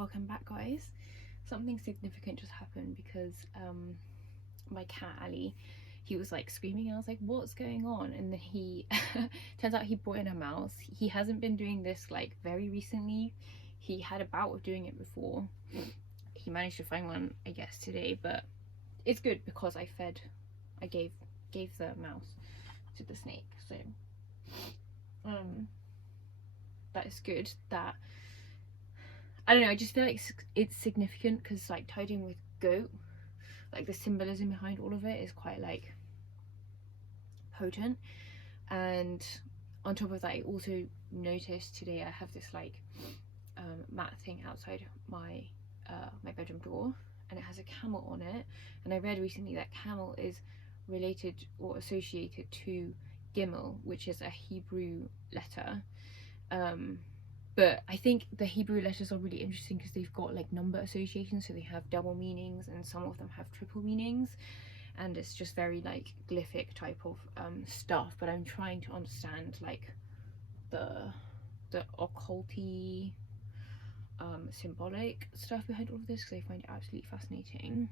Welcome back, guys. Something significant just happened because my cat Ali, he was like screaming and I was like, what's going on? And then he turns out he brought in a mouse. He hasn't been doing this like very recently. He had a bout of doing it before. He managed to find one, I guess, today, but it's good because I gave the mouse to the snake. So that is good. That, I don't know, I just feel like it's significant because like tied in with goat, like the symbolism behind all of it is quite like potent. And on top of that, I also noticed today I have this like mat thing outside my my bedroom door, and it has a camel on it, and I read recently that camel is related or associated to Gimel, which is a Hebrew letter. But I think the Hebrew letters are really interesting because they've got like number associations, so they have double meanings and some of them have triple meanings, and it's just very like glyphic type of stuff. But I'm trying to understand like the occulty symbolic stuff behind all of this because I find it absolutely fascinating.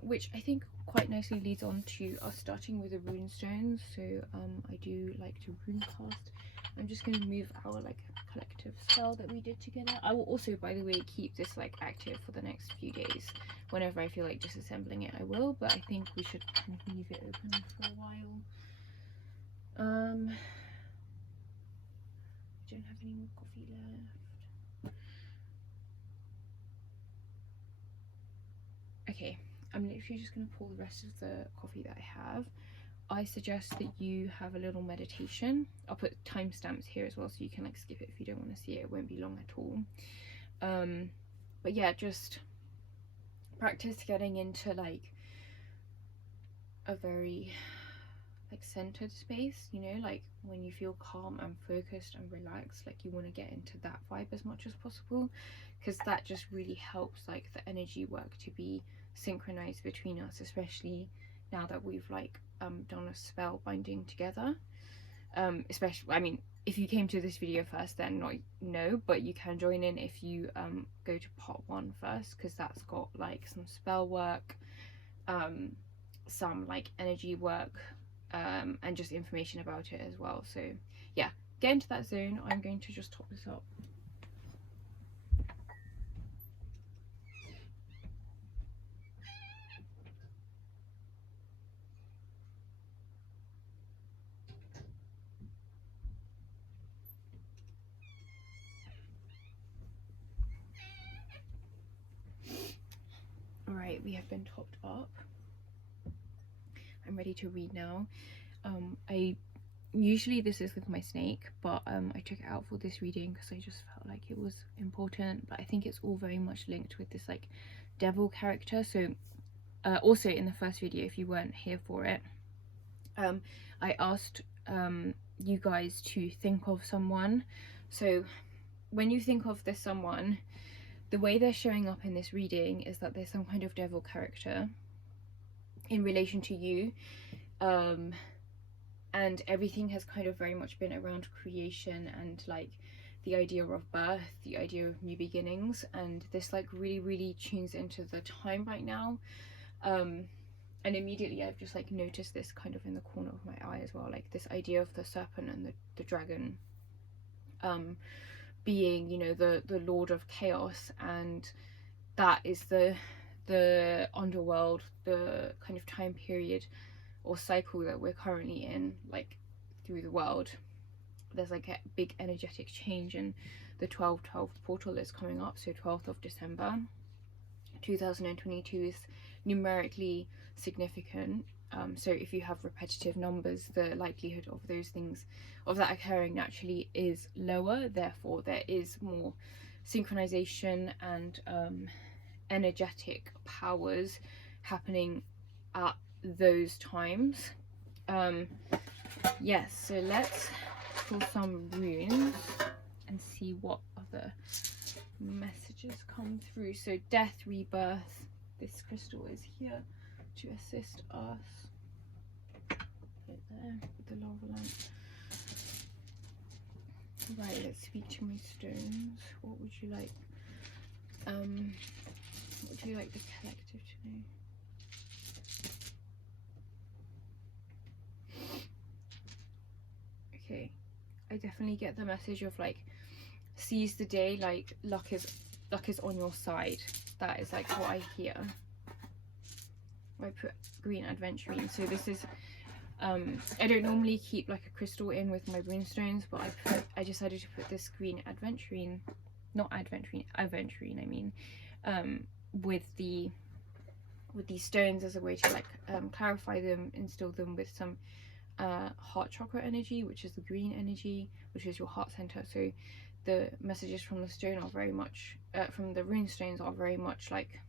Which I think quite nicely leads on to us starting with the rune stones. So I do like to runecast. I'm just going to move our like collective spell that we did together. I will also, by the way, keep this like active for the next few days. Whenever I feel like disassembling it, I will, but I think we should kind of leave it open for a while. I don't have any more coffee left. Okay, I'm literally just going to pour the rest of the coffee that I have. I suggest that you have a little meditation. I'll put timestamps here as well so you can like skip it if you don't want to see it. It won't be long at all. But yeah, just practice getting into like a very like centered space, you know, like when you feel calm and focused and relaxed, like you want to get into that vibe as much as possible, because that just really helps like the energy work to be synchronized between us, especially now that we've like done a spell binding together. Especially, I mean, if you came to this video first, then no, but you can join in if you go to part 1 first, because that's got like some spell work, some like energy work, and just information about it as well. So yeah, get into that zone. I'm going to just top this up. Alright, we have been topped up. I'm ready to read now. Usually this is with my snake, but I took it out for this reading because I just felt like it was important. But I think it's all very much linked with this like devil character. So also in the first video, if you weren't here for it, I asked you guys to think of someone. So when you think of this someone, the way they're showing up in this reading is that there's some kind of devil character in relation to you, and everything has kind of very much been around creation and like the idea of birth, the idea of new beginnings, and this like really tunes into the time right now. And immediately I've just like noticed this kind of in the corner of my eye as well, like this idea of the serpent and the dragon being, you know, the lord of chaos, and that is the underworld, the kind of time period or cycle that we're currently in, like through the world. There's like a big energetic change, and the 12/12 portal is coming up. So 12th of December 2022 is numerically significant. So if you have repetitive numbers, the likelihood of those things, of that occurring naturally, is lower. Therefore there is more synchronization and energetic powers happening at those times. Yes, so let's pull some runes and see what other messages come through. So death, rebirth, this crystal is here to assist us. Put it there with the lava lamp. Right, let's speak to my stones. What would you like? What would you like the collective to know? Okay, I definitely get the message of like seize the day, like luck is on your side. That is like what I hear. I put green adventurine. So this is I don't normally keep like a crystal in with my runestones, but I decided to put this green adventurine, not adventurine, aventurine I mean, with these stones as a way to like clarify them, instill them with some heart chakra energy, which is the green energy, which is your heart center. So the messages from the stone are very much from the rune stones are very much like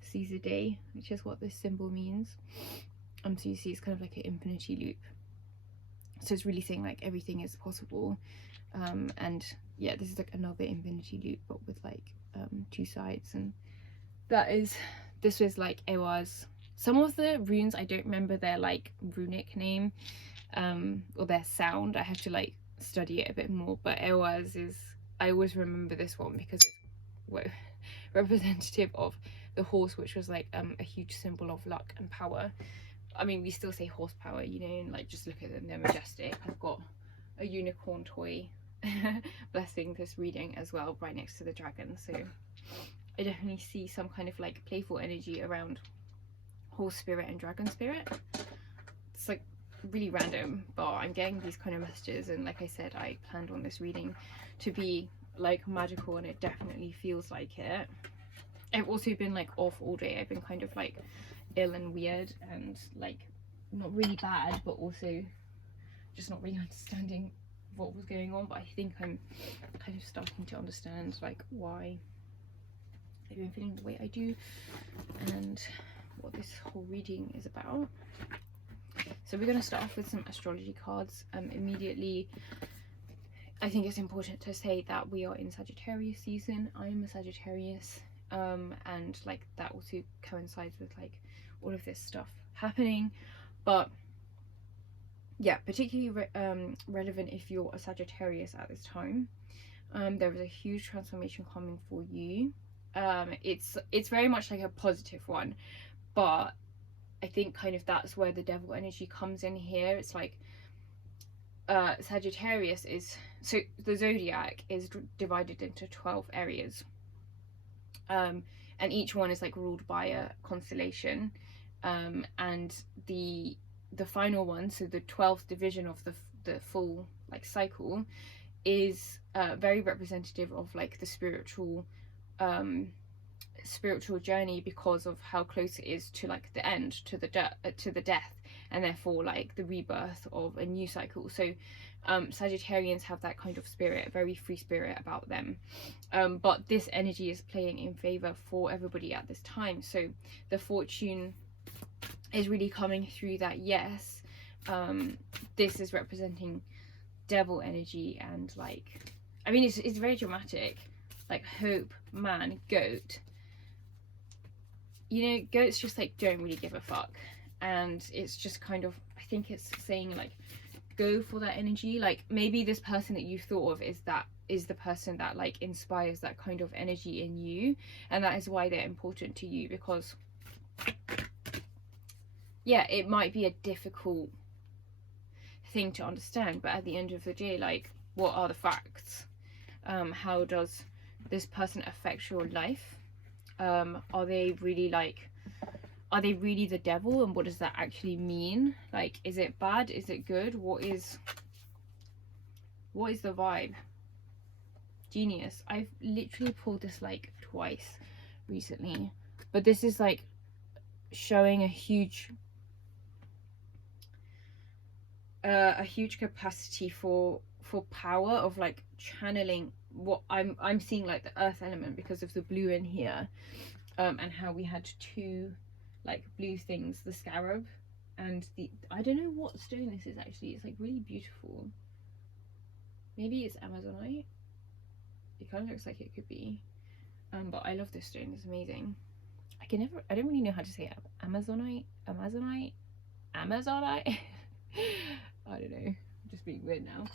seize the day, which is what this symbol means. So you see it's kind of like an infinity loop, so it's really saying like everything is possible. And yeah, this is like another infinity loop but with like two sides, and this was like EHWAZ. Some of the runes I don't remember their like runic name or their sound. I have to like study it a bit more, but EHWAZ is, I always remember this one because it's representative of the horse, which was like a huge symbol of luck and power. I mean, we still say horsepower, you know, and like just look at them, they're majestic. I've got a unicorn toy blessing this reading as well right next to the dragon, so I definitely see some kind of like playful energy around horse spirit and dragon spirit. It's like really random, but I'm getting these kind of messages, and like I said, I planned on this reading to be like magical, and it definitely feels like it. I've also been like off all day. I've been kind of like ill and weird and like not really bad, but also just not really understanding what was going on. But I think I'm kind of starting to understand like why I've been feeling the way I do and what this whole reading is about. So we're going to start off with some astrology cards. Immediately, I think it's important to say that we are in Sagittarius season. I'm a Sagittarius, and like that also coincides with like all of this stuff happening. But yeah, particularly relevant if you're a Sagittarius at this time. There is a huge transformation coming for you. It's very much like a positive one, but I think kind of that's where the devil energy comes in here. It's like Sagittarius is, so the zodiac is divided into 12 areas, and each one is like ruled by a constellation, and the final one, so the 12th division of the full like cycle, is very representative of like the spiritual journey, because of how close it is to like the end, to the death, and therefore like the rebirth of a new cycle. So Sagittarians have that kind of spirit, a very free spirit about them, but this energy is playing in favor for everybody at this time. So the fortune is really coming through that. Yes, this is representing devil energy, and like, I mean, it's very dramatic, like hope, man, goat. You know, goats just like don't really give a fuck, and it's just kind of, I think it's saying like go for that energy. Like maybe this person that you thought of is the person that like inspires that kind of energy in you, and that is why they're important to you. Because yeah, it might be a difficult thing to understand, but at the end of the day, like, what are the facts? How does this person affect your life? Are they really the devil, and what does that actually mean? Like, is it bad? Is it good? What is the vibe? Genius. I've literally pulled this like twice recently, but this is like showing a huge capacity for power, of like channeling what I'm seeing, like the earth element, because of the blue in here, and how we had two like blue things, the scarab and the, I don't know what stone this is actually. It's like really beautiful. Maybe it's Amazonite. It kind of looks like it could be, but I love this stone. It's amazing. I don't really know how to say it. Amazonite. I don't know, I'm just being weird now.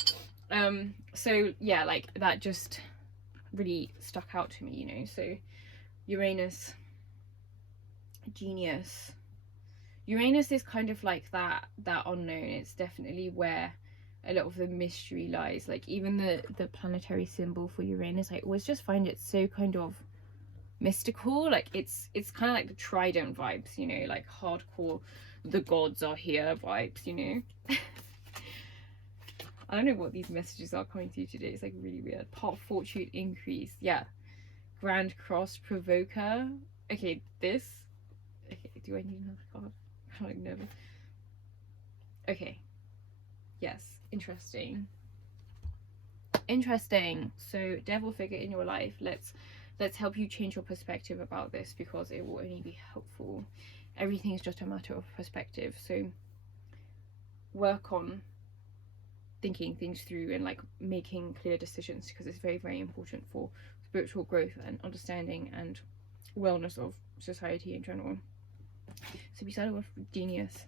So yeah, like that just really stuck out to me, you know. So Uranus, genius. Uranus is kind of like that unknown. It's definitely where a lot of the mystery lies. Like even the planetary symbol for Uranus, I always just find it so kind of mystical. Like it's kind of like the trident vibes, you know, like hardcore the gods are here vibes, you know. I don't know what these messages are coming through today. It's like really weird. Pot fortune increase, yeah. Grand cross provoker. Okay, this. Okay, do I need another card? I'm like nervous. Okay. Yes, interesting. Interesting. So devil figure in your life. Let's help you change your perspective about this, because it will only be helpful. Everything is just a matter of perspective. So work on thinking things through and like making clear decisions, because it's very, very important for spiritual growth and understanding and wellness of society in general. So we started with genius,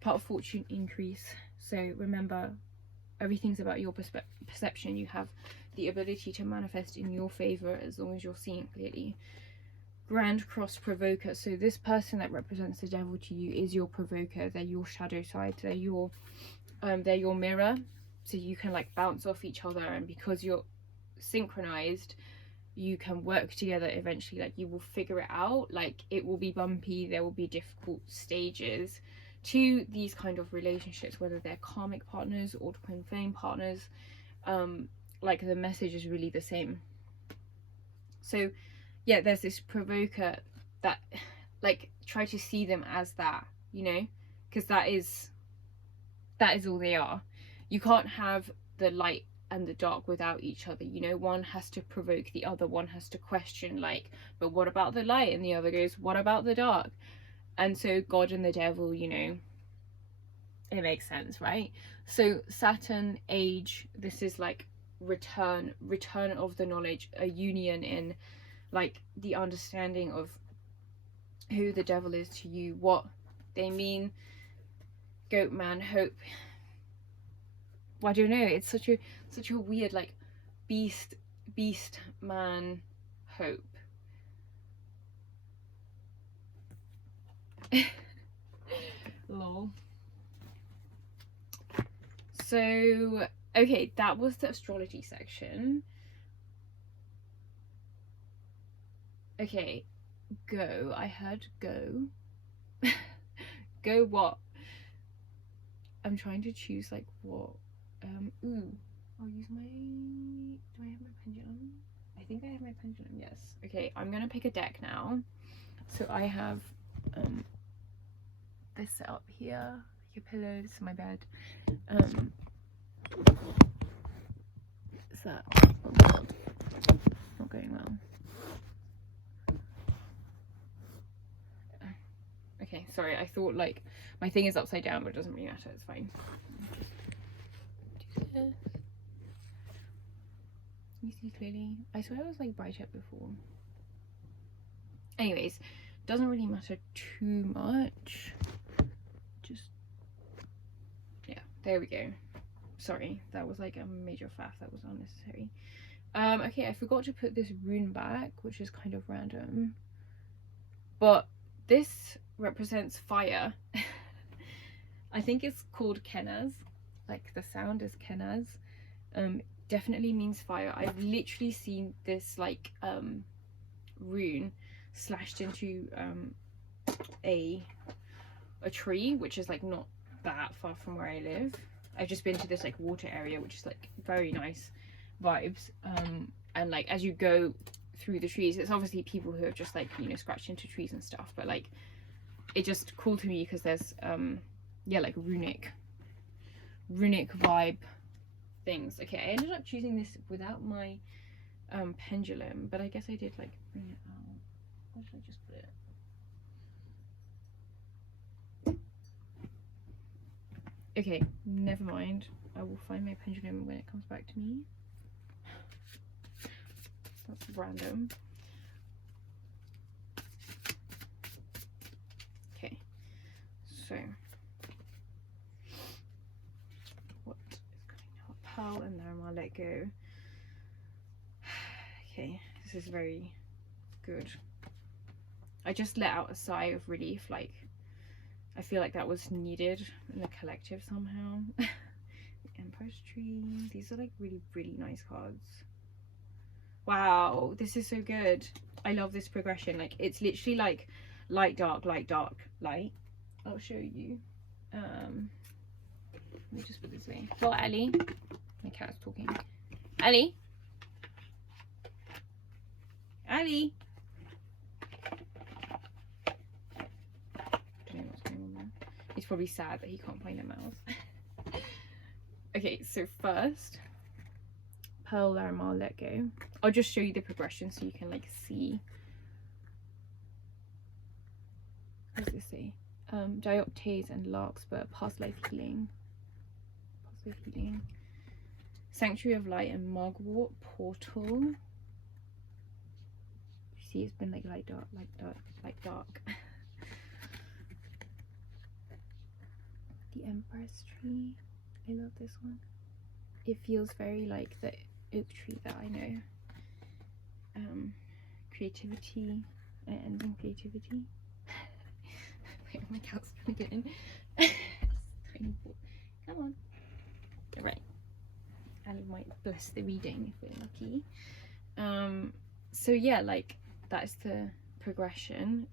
part of fortune increase. So remember, everything's about your perception. You have the ability to manifest in your favor as long as you're seeing clearly. Grand cross provoker. So this person that represents the devil to you is your provoker. They're your shadow side. They're your mirror. So you can like bounce off each other, and because you're synchronized, you can work together eventually. Like you will figure it out. Like it will be bumpy, there will be difficult stages to these kind of relationships, whether they're karmic partners or twin flame partners. Like the message is really the same. So yeah, there's this provoker that like try to see them as that, you know, because that is all they are. You can't have the light and the dark without each other, you know. One has to provoke the other, one has to question, like, but what about the light? And the other goes, what about the dark? And so God and the devil, you know, it makes sense, right? So Saturn, age, this is like return of the knowledge, a union in like the understanding of who the devil is to you, what they mean. Goat man, hope. Well, I don't know, it's such a weird like beast man, hope. Lol. So okay, that was the astrology section. Okay, go. I heard go. Go what? I'm trying to choose like what. Ooh, I'll use my. Do I have my pendulum? I think I have my pendulum. Yes. Okay, I'm gonna pick a deck now. So I have this set up here. Your pillow. This is my bed. Is that? Oh god, not going well. Okay, sorry. I thought like my thing is upside down, but it doesn't really matter. It's fine. Can you see clearly? I swear it was like brighter before. Anyways, doesn't really matter too much. Just yeah, there we go. Sorry, that was like a major faff. That was unnecessary. Okay, I forgot to put this rune back, which is kind of random, but this represents fire. I think it's called Kenaz, like the sound is Kenaz. Definitely means fire. I've literally seen this like rune slashed into a tree, which is like not that far from where I live. I've just been to this like water area, which is like very nice vibes. And like as you go through the trees, it's obviously people who have just like, you know, scratched into trees and stuff, but like it just cool to me because there's yeah, like runic vibe things. Okay, I ended up choosing this without my pendulum, but I guess I did like bring it out. Where should I just put it? Okay, never mind. I will find my pendulum when it comes back to me. That's random. Okay, so what is going on? Pearl and the Okay, this is very good. I just let out a sigh of relief, like I feel like that was needed in the collective somehow. The Emperor's Tree. These are like really, really nice cards. Wow, this is so good. I love this progression. Like it's literally like light, dark, light, dark, light. I'll show you. Let me just put this away. Well, Ellie, my cat's talking. Ellie, Ellie. Don't know what's going on there. He's probably sad that he can't find a mouse. Okay, so first, Pearl, Larimar, Let Go. I'll just show you the progression so you can like see. What does this say? Dioptase and Larkspur, Past Life Healing. Past Life Healing. Sanctuary of Light and Mugwort, Portal. You see, it's been like light, dark, light, dark, light, dark. The Empress Tree. I love this one. It feels very like the oak tree that I know. Creativity. It ends in creativity. Wait, my cat's trying to get in. Come on. Alright. And might bless the reading if we're lucky. So yeah, like that's the progression.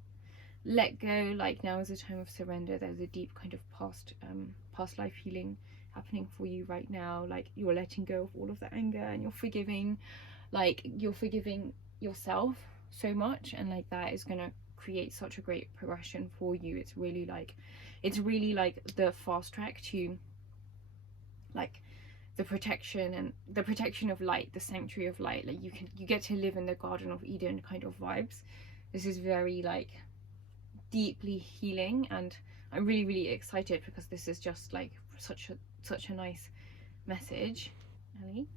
Let go, like now is a time of surrender. There's a deep kind of past life healing happening for you right now. Like you're letting go of all of the anger and you're forgiving, like you're forgiving yourself so much, and like that is gonna create such a great progression for you. It's really like the fast track to like the protection and the protection of light, the sanctuary of light. Like you get to live in the Garden of Eden kind of vibes. This is very like deeply healing, and I'm really, really excited because this is just like such a nice message. Ellie.